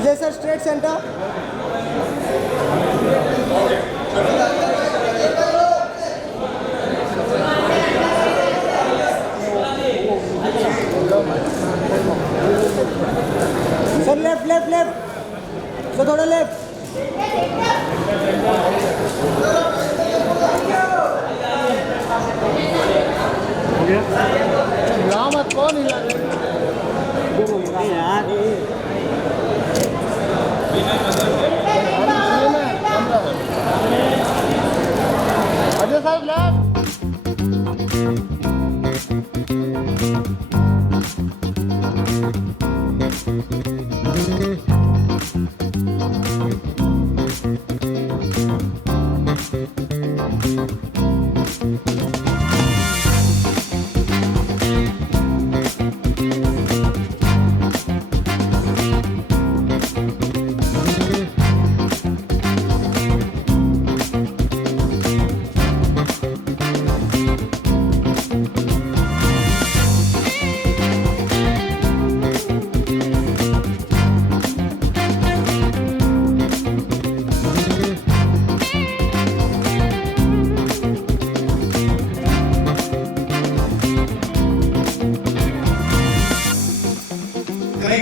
Ajay sir straight centre sir left left left तो थोड़ा लेफ्ट मत कौन यार अजय साहब लेफ्ट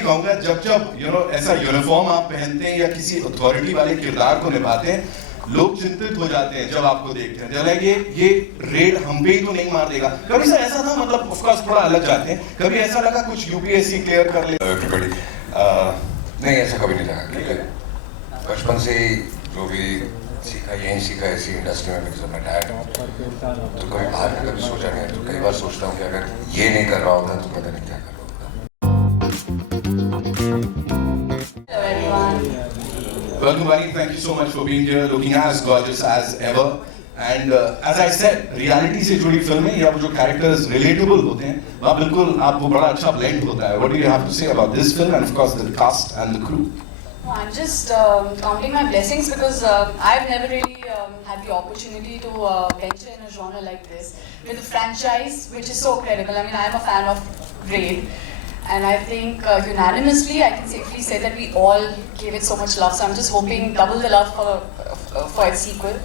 कहूंगा जब ऐसा यूनिफॉर्म आप पहनते हैं या किसी अथॉरिटी वाले किरदार को निभाते हैं लोग चिंतित हो जाते हैं जब आपको देखते हैं जब ये रेड हम पे ही तो नहीं मार देगा। कभी सर ऐसा था मतलब ऑफ कोर्स थोड़ा अलग जाते हैं कभी ऐसा लगा कुछ यूपीएससी क्लियर कर ले एवरीबॉडी नहीं ऐसा कभी नहीं लगा क्योंकि बचपन से जो भी सीखा यहीं सीखा ऐसी इंडस्ट्री में बिकॉज मैं डैड तो कभी बाहर का कभी सोचा नहीं तो कई बार सोचता हूँ कि अगर ये नहीं कर रहा होता तो पता नहीं क्या कर रहा होता। Well, Nurani, thank you so much for being here, looking as gorgeous as ever. And as I said, reality से जुड़ी फिल्में या वो जो characters relatable होते हैं, वहाँ बिल्कुल आपको बड़ा अच्छा blend होता है. What do you have to say about this film and of course the cast and the crew? I'm just counting my blessings because I've never really had the opportunity to venture in a genre like this with a franchise which is so credible. I mean, I'm a fan of Raid. And I think unanimously, I can safely say that we all gave it so much love. So I'm just hoping double the love for its sequel.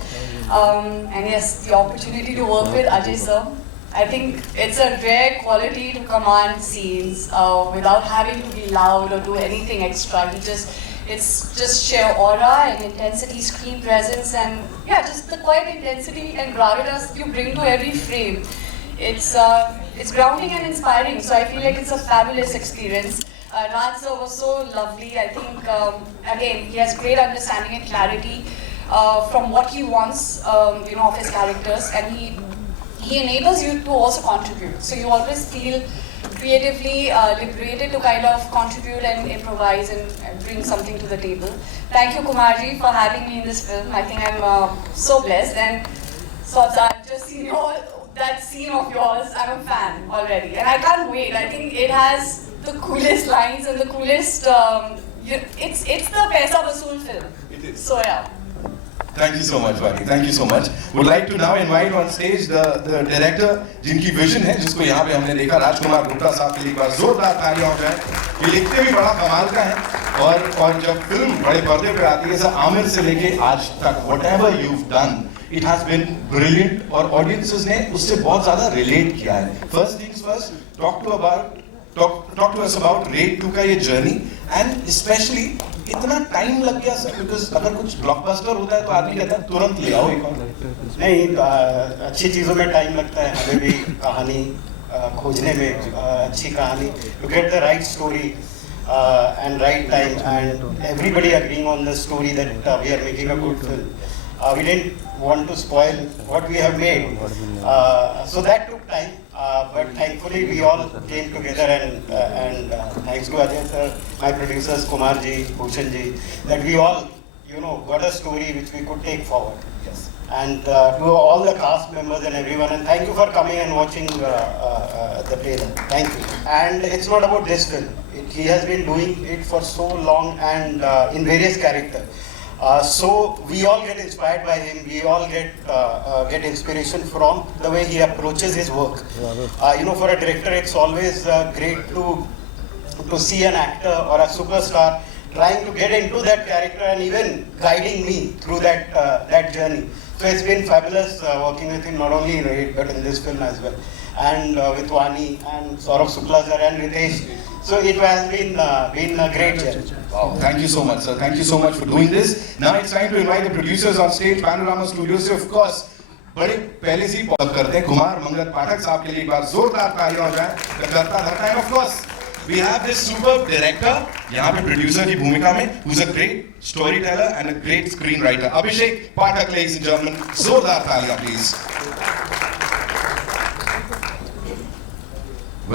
And yes, the opportunity to work with Ajay sir. I think it's a rare quality to command scenes without having to be loud or do anything extra. It's just sheer aura and intensity, screen presence, and yeah, just the quiet intensity and gravitas you bring to every frame. It's grounding and inspiring, so I feel like it's a fabulous experience. Raj sir was so lovely. I think again he has great understanding and clarity from what he wants, of his characters, and he enables you to also contribute. So you always feel creatively liberated to kind of contribute and improvise and bring something to the table. Thank you, Kumarji, for having me in this film. I think I'm so blessed, and so I've just seen that scene of yours. I'm a fan already, and I can't wait. I think it has the coolest lines and the coolest. It's the Paisa Vasool film. It is. So yeah. Thank you so much, Vani. Thank you so much. Would like to now invite on stage the director, जिनकी विजन है, जिसको यहाँ पे हमने देखा, राजकुमार गुप्ता साहब के लिए एक बार जोरदार तालियां हो जाए। ये लिखते भी बड़ा कमाल का है, और जब फिल्म बड़े पर्दे पे आती है, जैसे आमिर से लेके आज तक, whatever you've done, it has been brilliant, और audiences ने उससे बहुत ज़्यादा relate किया है। First things first, talk to us about Raid 2 का ये journey, and especially इतना टाइम लग गया सर, बिकॉज अगर कुछ ब्लॉकबस्टर होता है तो आदमी कहता है तुरंत ले आओ एक और। नहीं, अच्छी चीज़ों में टाइम लगता है, हमें भी कहानी खोजने में, अच्छी कहानी, to get the right story and right time, and everybody agreeing on the story that we are making a good film. We didn't want to spoil what we have made, so that took time, but thankfully we all came together, and thanks to Ajay sir, my producers Kumar ji, Bhushan ji, that we all got a story which we could take forward. Yes. And to all the cast members and everyone, and thank you for coming and watching the trailer. Thank you. And it's not about this film. He has been doing it for so long, and in various characters. So we all get inspired by him. We all get inspiration from the way he approaches his work. For a director, it's always great to see an actor or a superstar trying to get into that character and even guiding me through that journey. So it's been fabulous working with him, not only in Raid but in this film as well, and with Vani and Saurabh Shukla sir and Ritesh. So it has been a great journey. Wow, thank you so much, sir. Thank you so much for doing this. Now it's time to invite the producers on stage. Panorama Studios से of course बड़े पहले से ही बहुत करते हैं। कुमार मंगत पाठक साहब के लिए एक बार जोरदार तालियां हो जाए। करता है of course. We have this superb director यहाँ पे producer की भूमिका में, who's a great storyteller and a great screenwriter. Abhishek Pathak, ladies and gentlemen, जोरदार तालियां please.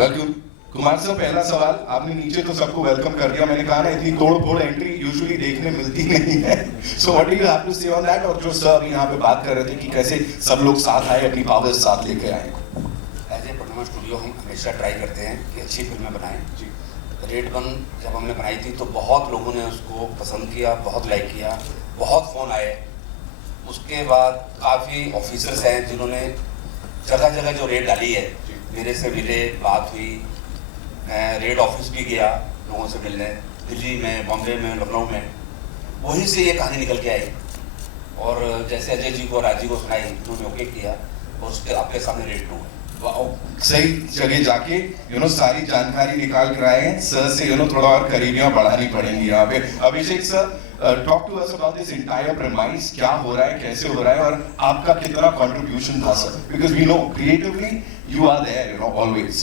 Welcome. कुमार साहब, पहला सवाल, आपने नीचे तो सबको वेलकम कर दिया, मैंने कहा ना इतनी तोड़-फोड़ एंट्री यूजुअली देखने मिलती नहीं है, so what do you have to say on that? और जो सर अभी यहाँ पे बात कर रहे थे कि कैसे सब लोग साथ आए, अपनी पावर्स साथ लेके आए। एज ए पैनोरमा स्टूडियो हम हमेशा ट्राई करते हैं कि अच्छी फिल्में बनाएं। जी, रेड 1 जब हमने बनाई थी तो बहुत लोगों ने उसको पसंद किया, बहुत लाइक किया, बहुत फ़ोन आए। उसके बाद काफ़ी ऑफिसर्स हैं जिन्होंने जगह जगह जो रेड डाली है, मेरे से मिले, बात हुई, मैं रेड ऑफिस भी गया लोगों से मिलने, दिल्ली में, बॉम्बे में, लखनऊ में, वहीं से ये कहानी निकल के आई। और जैसे अजय जी को, राजी को सुनाई, उन्होंने ओके किया, और उसके आपके सामने रेड 2 है। वाओ, सही जगह जाके सारी जानकारी निकाल कर आए हैं। सर से थोड़ा और करीबियां बढ़ानी पड़ेंगी यहाँ पे। Abhishek sir, talk to us about this entire premise, क्या हो रहा है, कैसे हो रहा है, और आपका कितना कंट्रीब्यूशन था sir? Because we know creatively you are there always.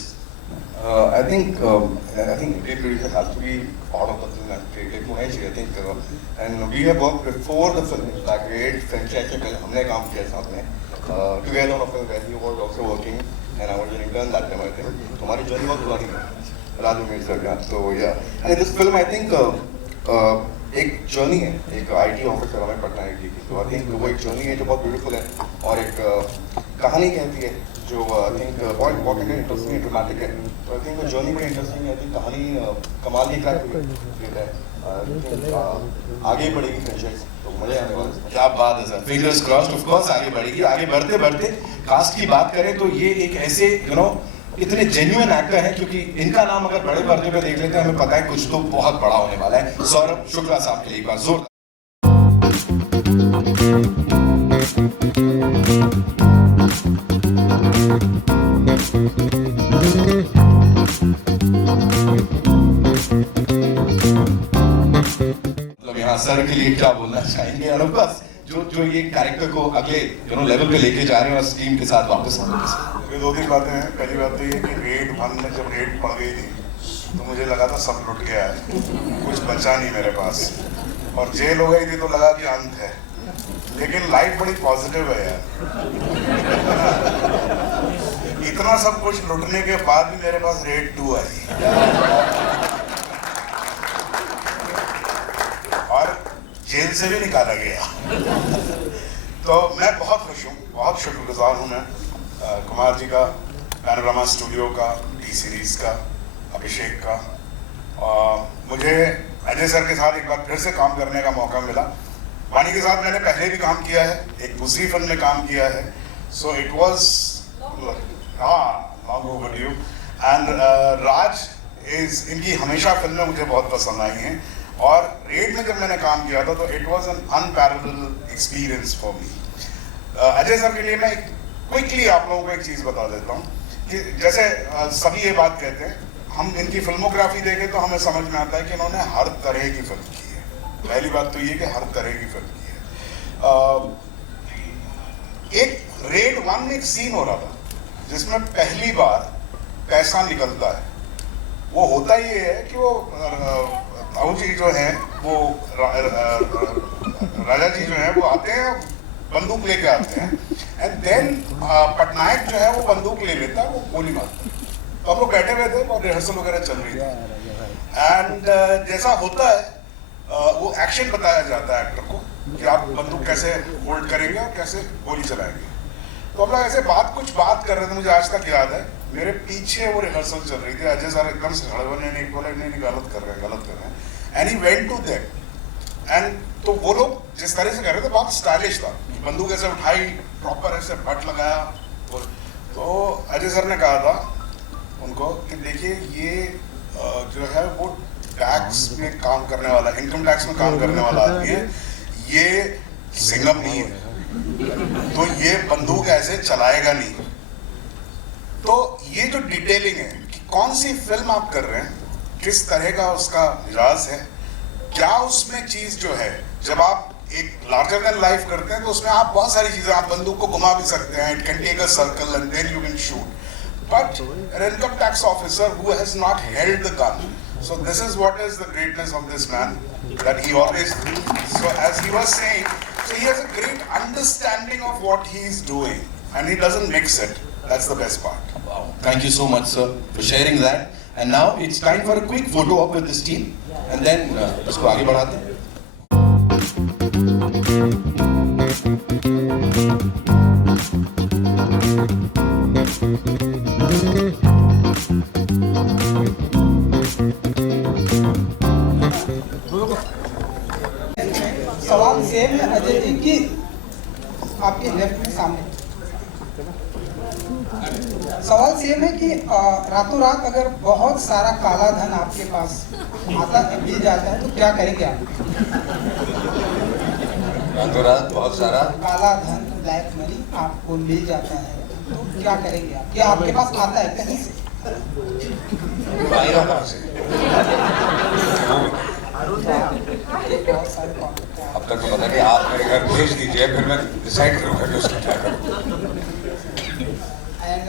I think great producer has to be part of the film and creative होना चाहिए। I think and we have worked before the film, like Raid franchise से पहले हमने काम किया साथ में together on a film where he was also working and I was an intern that time I think। तो हमारी जर्नी बहुत पुरानी है राजू मेरे सर का। तो yeah, and in this film I think एक जर्नी है, एक IT ऑफिसर हमें पटना है की। तो I think वो एक जर्नी है जो बहुत ब्यूटीफुल है, और एक कहानी कहती है जो आई थिंक बहुत इंपॉर्टेंट है, इंटरेस्टिंग, ड्रामेटिक है। तो आई थिंक जर्नी बड़ी इंटरेस्टिंग है। आई थिंक कहानी कमाल की क्रैक है, आगे बढ़ेगी फ्रेंचाइज, तो मजा आने वाला है। क्या बात है sir, fingers crossed, of course आगे बढ़ेगी। आगे बढ़ते बढ़ते कास्ट की बात करें तो ये एक ऐसे इतने जेन्युइन एक्टर हैं, क्योंकि इनका नाम अगर बड़े पर्दे पे देख लेते हैं हमें पता है कुछ तो बहुत बड़ा होने वाला है। सौरभ शुक्ला साहब के लिए एक बार जोर। मतलब यहाँ सर के लिए क्या बोलना चाहेंगे, और बस जो ये कैरेक्टर को अगले लेवल पे लेके जा रहे हैं और टीम के साथ वापस आने के साथ। ये 2-3 बातें हैं। पहली बात तो ये कि रेड 1 में जब रेड पड़ गई थी तो मुझे लगा था सब लुट गया है, कुछ बचा नहीं मेरे पास, और जेल हो गई थी तो लगा कि अंत है। लेकिन लाइफ बड़ी पॉजिटिव है यार। इतना सब कुछ लुटने के बाद भी मेरे पास रेड 2 आई और जेल से भी निकाला गया। तो मैं बहुत खुश हूँ, बहुत शुक्रगुजार हूँ मैं कुमार जी का, पैनोरामा स्टूडियो का, टी सीरीज का, अभिषेक का। मुझे अजय सर के साथ एक बार फिर से काम करने का मौका मिला। वानी के साथ मैंने पहले भी काम किया है, एक दूसरी फिल्म में काम किया है, so it was long overdue. And राज इज, इनकी हमेशा फिल्में मुझे बहुत पसंद आई हैं और रेड में जब मैंने काम किया था तो it was an unparalleled experience for me. Ajay सर के लिए मैं क्विकली आप लोगों को एक चीज़ बता देता हूँ कि जैसे सभी ये बात कहते हैं, हम इनकी फिल्मोग्राफी देखें तो हमें समझ में आता है कि इन्होंने हर तरह की फिल्म की है। पहली बात तो ये कि हर तरह की फिल्म की है। एक रेड 1 में एक सीन हो रहा था जिसमें पहली बार पैसा निकलता है। वो होता ये है कि वो ताऊ जी जो है वो राजा जी जो है वो आते हैं, बंदूक लेके आते हैं, एंड देन पटनायक जो है वो बंदूक ले लेता है, वो गोली मारता है। तो हम लोग बैठे हुए थे और रिहर्सल वगैरह चल रही थी एंड जैसा होता है वो एक्शन बताया जाता है एक्टर को कि आप बंदूक कैसे होल्ड करेंगे और कैसे गोली चलाएंगे। तो हम लोग ऐसे कुछ बात कर रहे थे, मुझे आज तक याद है, मेरे पीछे वो रिहर्सल चल रही थी। अजय सर एकदम से खड़े हुए, नहीं बोला नहीं गलत कर रहे हैं, and he went to that. And तो वो लोग जिस तरह से कर रहे थे बहुत स्टाइलिश था, बंदूक ऐसे उठाई, प्रॉपर ऐसे बट लगाया। तो अजय सर ने कहा था उनको कि देखिए ये जो है वो टैक्स में काम करने वाला, इनकम टैक्स में काम करने वाला आदमी है, ये सिंगम नहीं है, तो ये बंदूक ऐसे चलाएगा नहीं। तो ये जो डिटेलिंग है कि कौन सी फिल्म आप कर रहे हैं, किस तरह का उसका मिजाज है, क्या उसमें चीज जो है, जब आप एक लार्जर देन लाइफ करते हैं तो उसमें आप बहुत सारी चीजें, आप बंदूक को घुमा भी सकते हैं, it can take a circle and then you can shoot, but an income tax officer who has not held the gun. So this is what is the greatness of this man, that he always, so as he was saying, so he has a great understanding of what he is doing and he doesn't mix it. That's the best part. Wow. Thank you so much, sir, for sharing that. And now it's time for a quick photo op with this team, and then इसको आगे बढ़ाते हैं. सवाल सेम है अजय जी की, आपके लेफ्ट में सामने सवाल सेम है कि रातों रात अगर बहुत सारा काला धन आपके पास आता है, मिल जाता है, तो क्या करेंगे आप? रातों रात बहुत सारा काला धन, ब्लैक मनी आपको मिल जाता है, तो क्या करेंगे आप? क्या आपके पास आता है कहीं से? बहुत सारे कॉन्टेक्ट हैं। अब तक तो पता नहीं, आप मेरे घर भेज दीजिए, फिर मैं डिसाइड करूँगा कि उसका क्या करूँ। एंड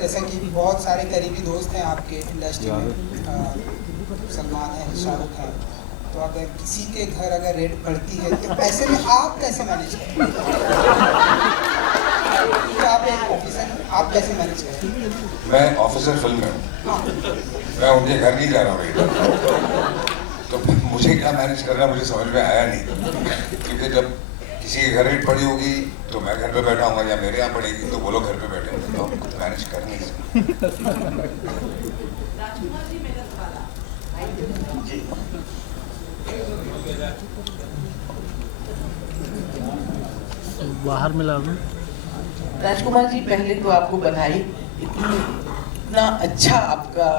जैसे कि बहुत सारे करीबी दोस्त हैं आपके इंडस्ट्री में, सलमान है, शाहरुख है, तो अगर किसी के घर अगर रेड पड़ती है तो ऐसे में आप कैसे मैनेज करें? आप एक ऑफिसर, आप कैसे मैनेज करें? मैं ऑफिसर फिल्म में हूँ, मैं उनके घर नहीं जा रहा हूँ, तो मुझे क्या मैनेज करना मुझे समझ में आया नहीं, क्योंकि जब किसी के घर रेड पड़ी होगी तो मैं घर पे बैठा हूँ, या मेरे यहाँ पड़ेगी तो वो लोग घर पे बैठे होंगे, तो हम खुद मैनेज कर नहीं सकते। बाहर मिला राजकुमार जी, पहले तो आपको बधाई, इतना अच्छा आपका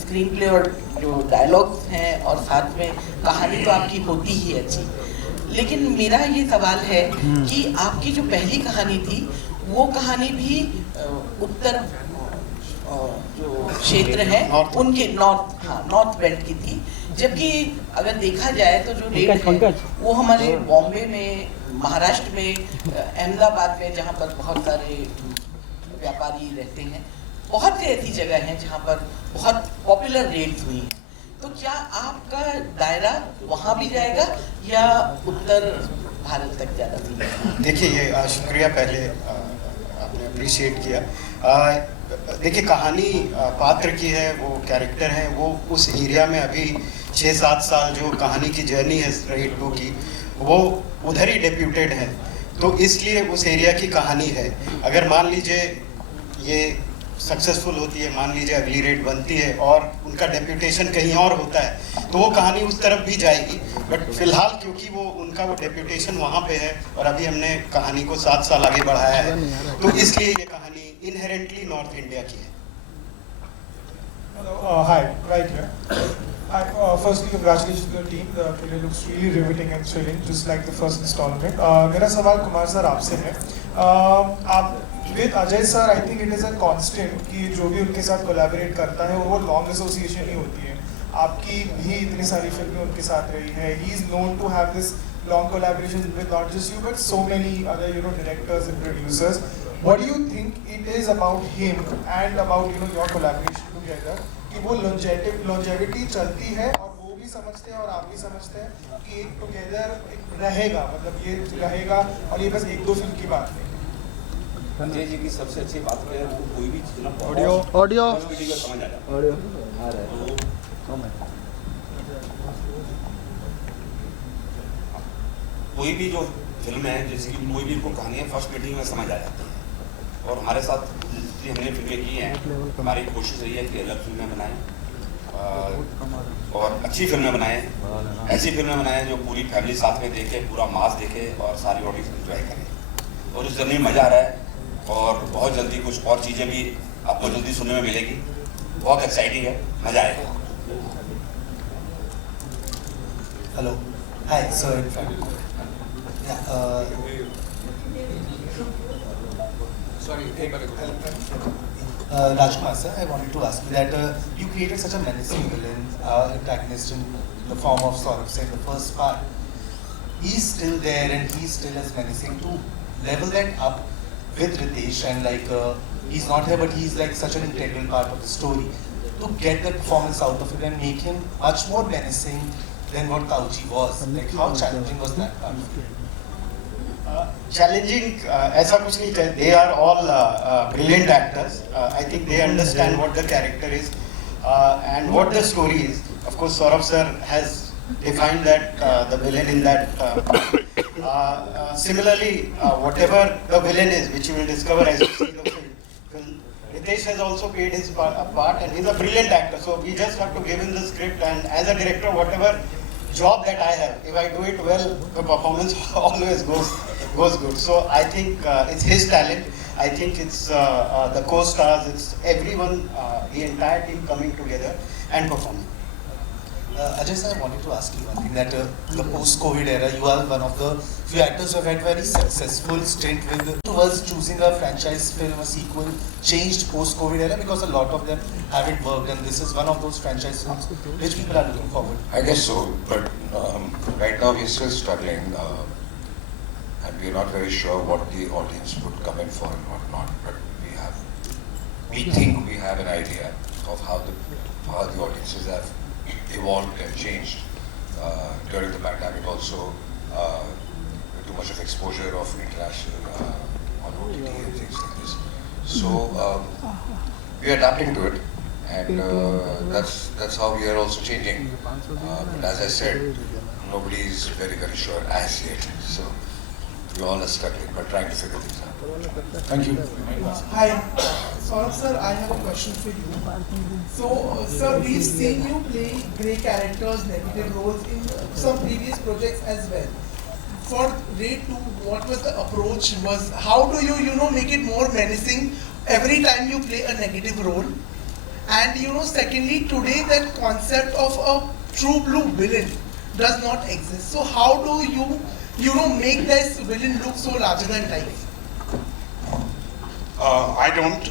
स्क्रीन प्ले और जो डायलॉग्स हैं और साथ में कहानी तो आपकी होती ही अच्छी। लेकिन मेरा ये सवाल है कि आपकी जो पहली कहानी थी वो कहानी भी उत्तर जो क्षेत्र है उनके नॉर्थ बेल्ट की थी, जबकि अगर देखा जाए तो जो रेड है वो हमारे बॉम्बे में, महाराष्ट्र में, अहमदाबाद में, जहाँ पर बहुत सारे व्यापारी रहते हैं, बहुत सी ऐसी जगह हैं जहाँ पर बहुत पॉपुलर रेड्स हुई हैं। तो क्या आपका दायरा वहाँ भी जाएगा या उत्तर भारत तक ज़्यादा सीमित? देखिए ये शुक्रिया पहले आपने अप्रिशिएट किया। देखिए कहानी पात्र की है, वो कैरेक्टर है, वो उस एरिया में अभी 6-7 साल जो कहानी की जर्नी है रेड 2 की, वो उधर ही डेप्यूटेड है, तो इसलिए उस एरिया की कहानी है। अगर मान लीजिए ये सक्सेसफुल होती है, मान लीजिए अगली रेड बनती है और उनका डेप्यूटेशन कहीं और होता है, तो वो कहानी उस तरफ भी जाएगी। बट फिलहाल क्योंकि वो उनका वो डेप्यूटेशन वहाँ पे है और अभी हमने कहानी को 7 साल आगे बढ़ाया है, तो इसलिए ये कहानी इनहेरेंटली नॉर्थ इंडिया की है। Hi, right here. Firstly, congratulations to the team. The trailer looks really riveting and thrilling, just like the first installment. मेरा सवाल कुमार सर आपसे है। आप with Ajay sir, I think it is a constant कि जो भी उनके साथ collaborate करता है वो long association ही होती है। आपकी भी इतनी सारी फिल्में उनके साथ रही है। He is known to have this long collaboration with not just you but so many other directors and producers. What do you think it is about him and about your collaboration together कि वो longevity चलती है और वो भी समझते हैं और आप भी समझते हैं कि एक टुगेदर रहेगा, मतलब ये रहेगा और ये बस 1-2 फिल्म की बात नहीं। अजय जी की सबसे अच्छी बात है वो कोई भी चीज ना ऑडियो समझ आ जाता ऑडियो आ रहा है। कोई भी जो फिल्म है, जैसे कि कोई भी कहानी है, फर्स्ट मीटिंग में समझ आ जाती है। और हमारे साथ जितनी हमने फिल्में की हैं, हमारी कोशिश रही है कि अलग फिल्में बनाएं और अच्छी फिल्में बनाएं, ऐसी फिल्में बनाएं जो पूरी फैमिली साथ में देखे, पूरा मास देखे और सारी ऑडियंस एंजॉय करें। और इस जर्नी में मज़ा आ रहा है और बहुत जल्दी कुछ और चीज़ें भी आपको जल्दी सुनने में मिलेगी। बहुत एक्साइटिंग है, मज़ा आएगा। Hello, hi sir. Rajkumar sir, I wanted to ask you that you created such a menacing villain, antagonist in the form of Saurabh Sen in the first part. He's still there and he's still as menacing. To level that up with Ritesh and he's not here but he's like such an integral part of the story. To get that performance out of it and make him much more menacing than what Kauji was. Like how challenging was that part? Challenging ऐसा कुछ नहीं चाहिए. They are all brilliant actors. I think they understand what the character is and what the story is. Of course, Saurabh sir has defined that the villain in that. Similarly, whatever the villain is, which you will discover as you see the film, Ritesh has also played his part and he's a brilliant actor. So we just have to give him the script, and as a director, whatever job that I have, if I do it well, the performance always goes good. So I think it's his talent. I think it's the co-stars, it's everyone, the entire team coming together and performing. Ajay sir, I wanted to ask you one thing, that the post-COVID era, you are one of the few actors who have had very successful stint with towards choosing a franchise film, a sequel, changed post-COVID era because a lot of them haven't worked, and this is one of those franchise films which people are looking forward to. I guess so, but right now we're still struggling, and we're not very sure what the audience would come in for and what not. But we think we have an idea of how the audiences have evolved and changed during the pandemic. Also, too much of exposure of international on OTT and things like this. So we're adapting to it, and that's how we are also changing. But as I said, nobody is very sure as yet. So we all are struggling, but trying to figure things out. Thank you. Hi, Saurabh sir, I have a question for you. So, sir, we've seen you play grey characters, negative roles in some previous projects as well. For Raid 2, what was the approach? How do you make it more menacing every time you play a negative role? And secondly, today that concept of a true blue villain does not exist. So how do you make this villain look so larger than life? I don't,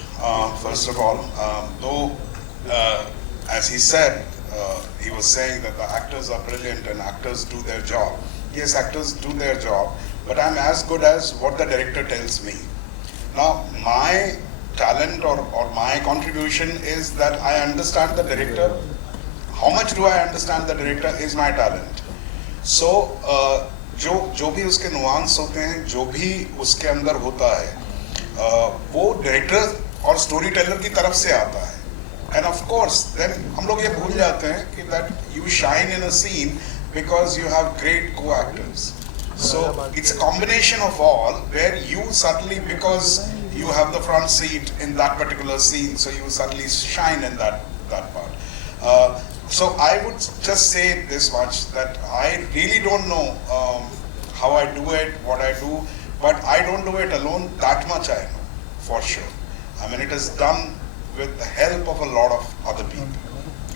first of all, though as he said, he was saying that the actors are brilliant and actors do their job. Yes, actors do their job, but I'm as good as what the director tells me. Now, my talent or my contribution is that I understand the director. How much do I understand the director is my talent. So, जो भी उसके नुआंस होते हैं, जो भी उसके अंदर होता है, वो डायरेक्टर और स्टोरी टेलर की तरफ से आता है. एंड ऑफ कोर्स देन हम लोग ये भूल जाते हैं कि that you shine in a scene because you have great co actors. So it's a combination of all, where you suddenly, because you have the front seat in that particular scene, so you suddenly shine in that part. So I would just say this much, that I really don't know how I do it, what I do, but I don't do it alone. That much I know for sure. I mean, it is done with the help of a lot of other people.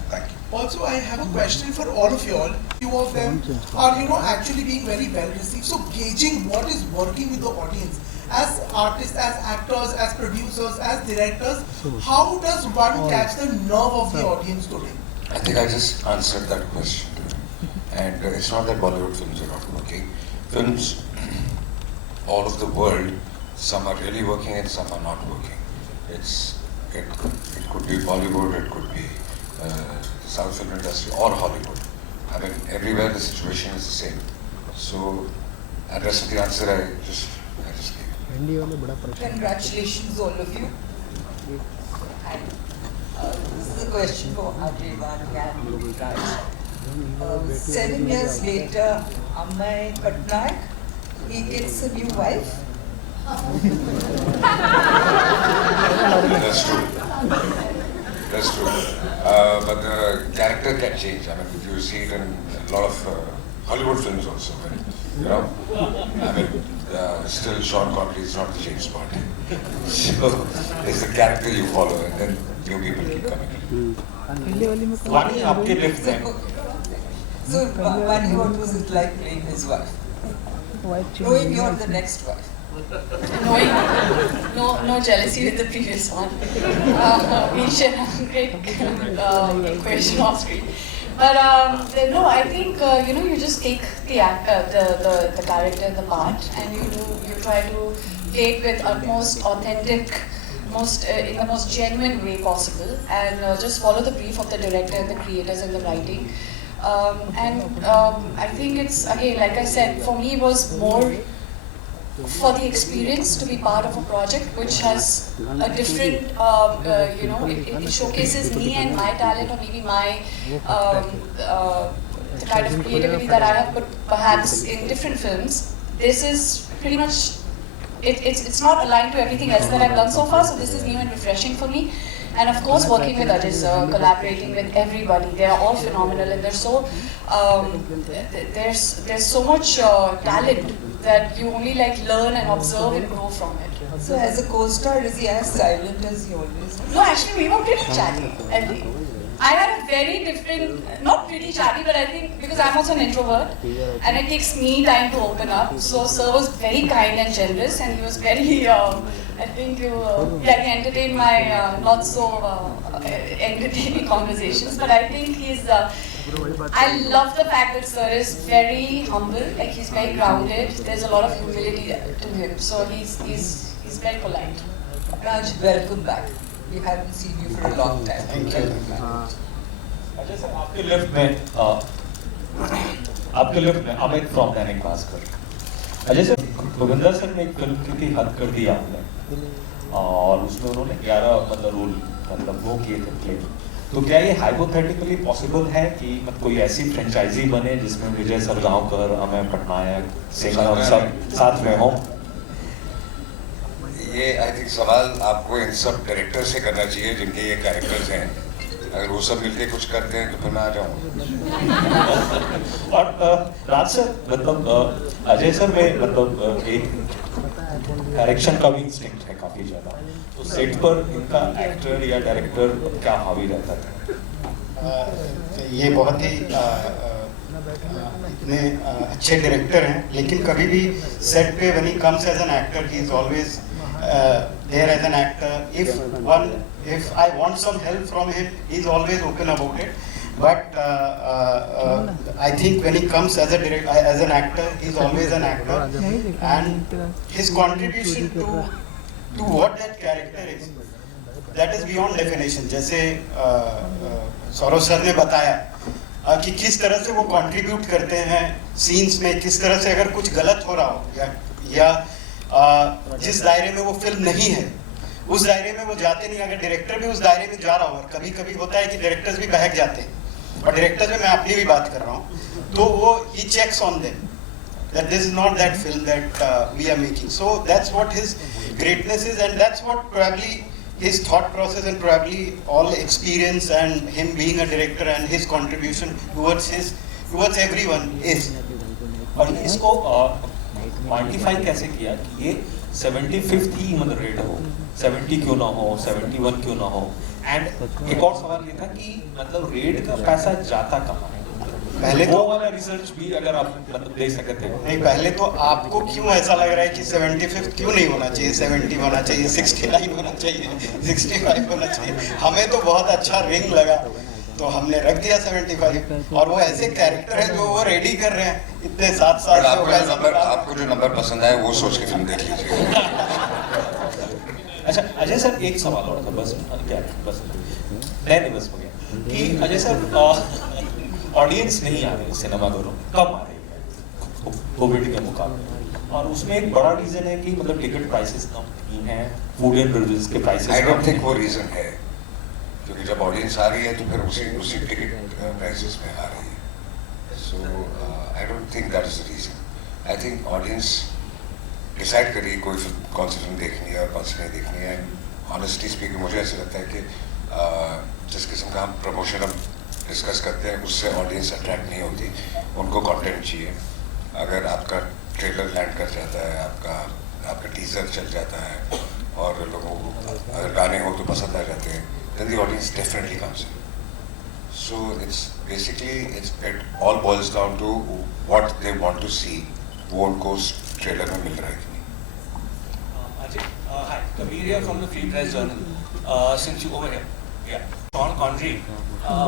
Thank you. Also, I have a question for all of you all. Few of them are, actually being very well received. So, gauging what is working with the audience, as artists, as actors, as producers, as directors, how does one catch the nerve of the audience today? I think I just answered that question. And it's not that Bollywood films are not working. Films all over the world, some are really working and some are not working. It could be Bollywood, it could be South film industry or Hollywood. I mean, everywhere the situation is the same. So, and rest of the answer I just gave. Congratulations, all of you. And this is a question for Ajay Bani and Raj. 7 years later, Amay Patnaik, he gets a new wife. That's true. That's true. But the character can change. I mean, if you see it in a lot of Hollywood films also, I mean, still Sean Connery is not the James Bond. So it's the character you follow, and then new people keep coming in. Vani, आपके lift में. So, Vani, what was it like playing his wife? Knowing you're the next wife. No jealousy with the previous one. We share a great question off screen. But no, I think you just take the actor, the character, the part, and you try to play it with utmost authentic, in the most genuine way possible, and just follow the brief of the director and the creators and the writing. I think it's, again, like I said, for me it was more for the experience to be part of a project which has a different, it showcases me and my talent, or maybe my the kind of creativity that I have put perhaps in different films. This is pretty much, it's not aligned to everything else that I've done so far, so this is new and refreshing for me. And of course, working with Ajay sir, collaborating with everybody, they are all phenomenal, and they're so there's so much talent that you only learn and observe and grow from it. So, as a co-star, is he as silent as he always was? No, actually, we were pretty chatty. I think I had a very different, not pretty chatty, but I think because I'm also an introvert, and it takes me time to open up. So, sir was very kind and generous, and he was very. I think he entertained my not so entertaining conversations, but I think he's. I love the fact that sir is very humble, he's very grounded. There's a lot of humility to him, so he's very polite. Raj, welcome back. We haven't seen you for a long time. Thank you. Ajay sir, आपके लिफ्ट में अमित फ्रॉम दैनिक भास्कर. अजय सर, गोविंदा सर ने एक फिल्म की हद कर दी आपने, और उसमें उन्होंने 11 रोल वो किए थे प्ले. तो क्या ये हाइपोथेटिकली पॉसिबल है कि कोई ऐसी फ्रेंचाइजी बने जिसमें विजय सरगांवकर, अमय पटनायक, सिंगर सब साथ में हो? ये आई थिंक सवाल आपको इन सब डायरेक्टर से करना चाहिए जिनके ये कैरेक्टर्स हैं. अगर वो सब मिलके कुछ करते हैं तो फिर मैं आ जाऊँगा. और राज सर, अजय सर में एक डायरेक्शन का भी इंस्टिंक्ट है काफी ज्यादा, तो सेट पर इनका एक्टर या डायरेक्टर क्या हावी रहता था? ये बहुत ही इतने अच्छे डायरेक्टर हैं, लेकिन कभी भी सेट पे when he comes as an actor, he is always there as an actor. If I want some help from him, he is always open about it. But I think when he comes as an actor, he is always an actor, and his contribution to what that character is, that is beyond definition. जैसे सौरभ सर ने बताया, कि किस तरह से वो कंट्रीब्यूट करते हैं सीन्स में, किस तरह से अगर कुछ गलत हो रहा हो या जिस दायरे में वो फिल्म नहीं है उस दायरे में वो जाते नहीं, अगर डायरेक्टर भी उस दायरे में जा रहा हो, और कभी कभी होता है कि डायरेक्टर्स भी बहक जाते हैं, और डायरेक्टर्स में मैं अपनी भी बात कर रहा हूँ, तो वो ही checks on them that this is not that film that we are making. So that's what his greatness is, and that's what probably his thought process and probably all experience and him being a director and his contribution towards everyone is. और इसको क्वांटिफाई कैसे किया कि ये 75th ही मतलब रेट हो, 70 क्यों ना हो, 71 क्यों ना हो, एंड एक और सवाल ये था कि मतलब रेट का पैसा जाता कहाँ है? पहले वो वाला रिसर्च भी अगर आप मतलब दे सकते थे। नहीं, पहले तो आपको क्यों ऐसा लग रहा है कि 75 क्यों नहीं होना चाहिए, 70 होना चाहिए, 69 होना चाहिए, 65 होना चाहिए? हमें तो बहुत अच्छा रिंग लगा तो हमने रख दिया 75, और वो ऐसे कैरेक्टर है जो वो रेडी कर रहे हैं इतने 7 साल से। आपको जो नंबर पसंद आए वो सोच के फिल्म देख लीजिए। अच्छा अजय सर, एक सवाल और था बस, क्या बस नहीं बस हो गया कि अजय सर ऑडियंस नहीं आ रही सिनेमा घरों, कम आ रही है कोविड के मुकाबले, और उसमें एक बड़ा रीजन है कि मतलब टिकट प्राइसेस कम हैं, फूड एंड बेवरेजेस के प्राइसेस। आई डोंट थिंक वो रीजन है, क्योंकि जब ऑडियंस आ रही है तो फिर उसी टिकट प्राइसेस में आ रही है। So I don't think that is the reason. I think audience decide करिए कोई फिल्म कौन सी फिल्म देखनी है और कौन सी नहीं देखनी है। ऑनेस्टली स्पीकिंग मुझे ऐसा लगता है कि जिस किस्म का हम प्रमोशन हम डिस्कस करते हैं उससे ऑडियंस अट्रैक्ट नहीं होती, उनको कंटेंट चाहिए। अगर आपका ट्रेलर लैंड कर जाता है, आपका टीजर चल जाता है और लोगों को अगर गाने हो तो पसंद आ जाते हैं, then the audience definitely comes in. So it's basically it all boils down to what they want to see, वो उनको ट्रेलर में मिल रहा है कि नहीं। Ajay, hi, Kabir here from the Free Press Journal. Since you over here, yeah, Sean Connery.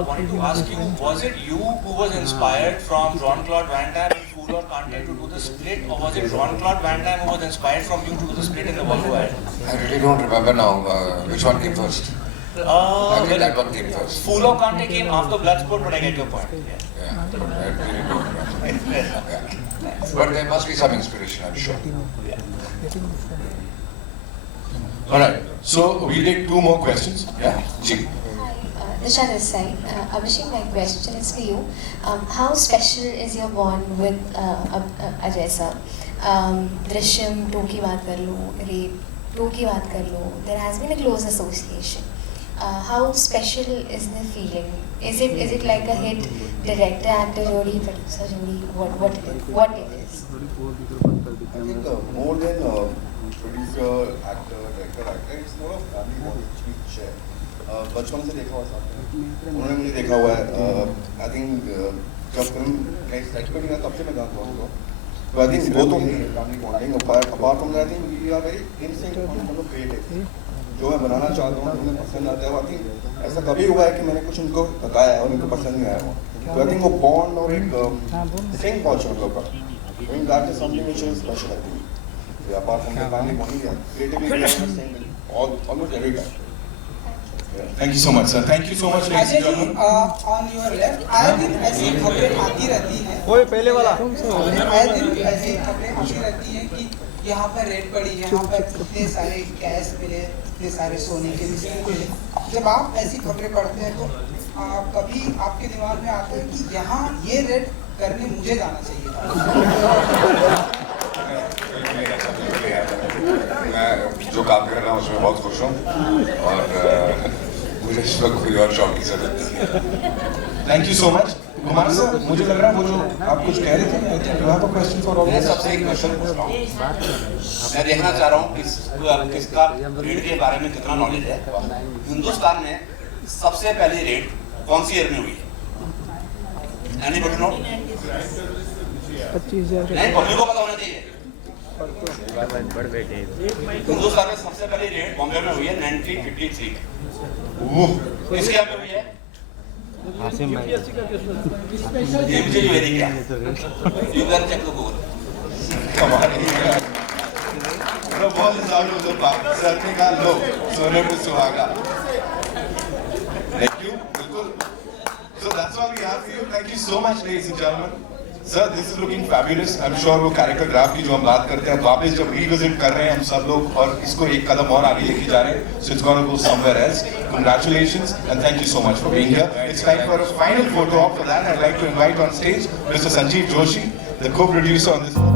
Wanted to ask you, was it you who was inspired from Jean-Claude Van Damme and Fool or Can't to do the split, or was it Jean-Claude Van Damme who was inspired from you to do the split in the Volvo ad? I really don't remember now which one came first. I think that one came first. Fool or Can't came after Bloodsport, but I get your point. Yeah, I really don't remember. Yeah. But there must be some inspiration, I'm sure. All right, so we take 2 more questions. Yeah, Ji. Nisha this side. Abhishek, my question is for you. How special is your bond with Ajay sir? Drishyam 2 की बात कर लो, Rape 2 की बात कर लो. There has been a close association. How special is the feeling? Is it like a hit director actor jodi, producer jodi? What it is? I think more than producer actor director it's more of family bond which we share. बचपन से देखा हुआ साथ में, उन्होंने मुझे देखा हुआ है। आई थिंक जब फिल्म कहीं सेट पर नहीं तब से मैं गाता हूँ उनको, तो आई थिंक वो तो है family bonding. Apart from that I think we are very in sync on creative, जो मैं बनाना चाहता हूँ उन्हें पसंद आता है। आई थिंक ऐसा कभी हुआ है कि मैंने कुछ उनको बताया और उनको पसंद नहीं आया हो, तो आई थिंक वो बॉन्ड और एक सिंक पहुँच मतलब का, I think that is something which is special. I think apart from the family bonding creatively almost every time. Thank you so much, sir. Thank you so much, ladies and gentlemen. On your left, आए दिन ऐसी खबरें आती रहती हैं। ओए पहले वाला। आए दिन ऐसी खबरें आती रहती हैं कि यहाँ पर रेड पड़ी है, यहाँ पर इतने सारे कैश मिले, इतने सारे सोने के बिस्किट मिले। जब आप ऐसी खबरें पढ़ते हैं तो कभी आपके दिमाग में आता है कि यहाँ ये रेड करने मुझे जाना चाहिए। मैं जो काम कर रहा हूँ उसमें बहुत खुश हूँ और मुझे इस वक्त कोई और जॉब की जरूरत नहीं है। Thank you so much. Kumar सर, मुझे लग रहा है वो जो आप कुछ कह रहे थे, I think you have a question for all. मैं सबसे एक क्वेश्चन पूछ रहा हूँ, मैं देखना चाह रहा हूँ किसका रेड के बारे में कितना नॉलेज है। हिंदुस्तान में सबसे पहली रेड कौन सी ईयर में हुई है? Anybody no? 25,000 नहीं, पब्लिक को पता होना चाहिए। हिंदुस्तान में सबसे पहली रेड बॉम्बे में हुई है 1953 में। किसके यहाँ पे हुई है? ये मुझे वेरी क्या? You can check the Google. बहुत इंसान हो तो बात सर ने कहा लो सोने पे सुहागा। Thank you. बिल्कुल। So that's all we have for you. Thank you so much, ladies and gentlemen. Sir, this is looking fabulous. I'm sure वो कैरेक्टर ग्राफ की जो हम बात करते हैं वापस जब रिविजिट कर रहे हैं हम सब लोग और इसको एक कदम और आगे लेके जा रहे हैं. So it's going to go somewhere else. Congratulations and thank you so much for being here. It's time for a final photo op. For that, I'd like to invite on stage Mr. Sanjeev Joshi, the co-producer on this.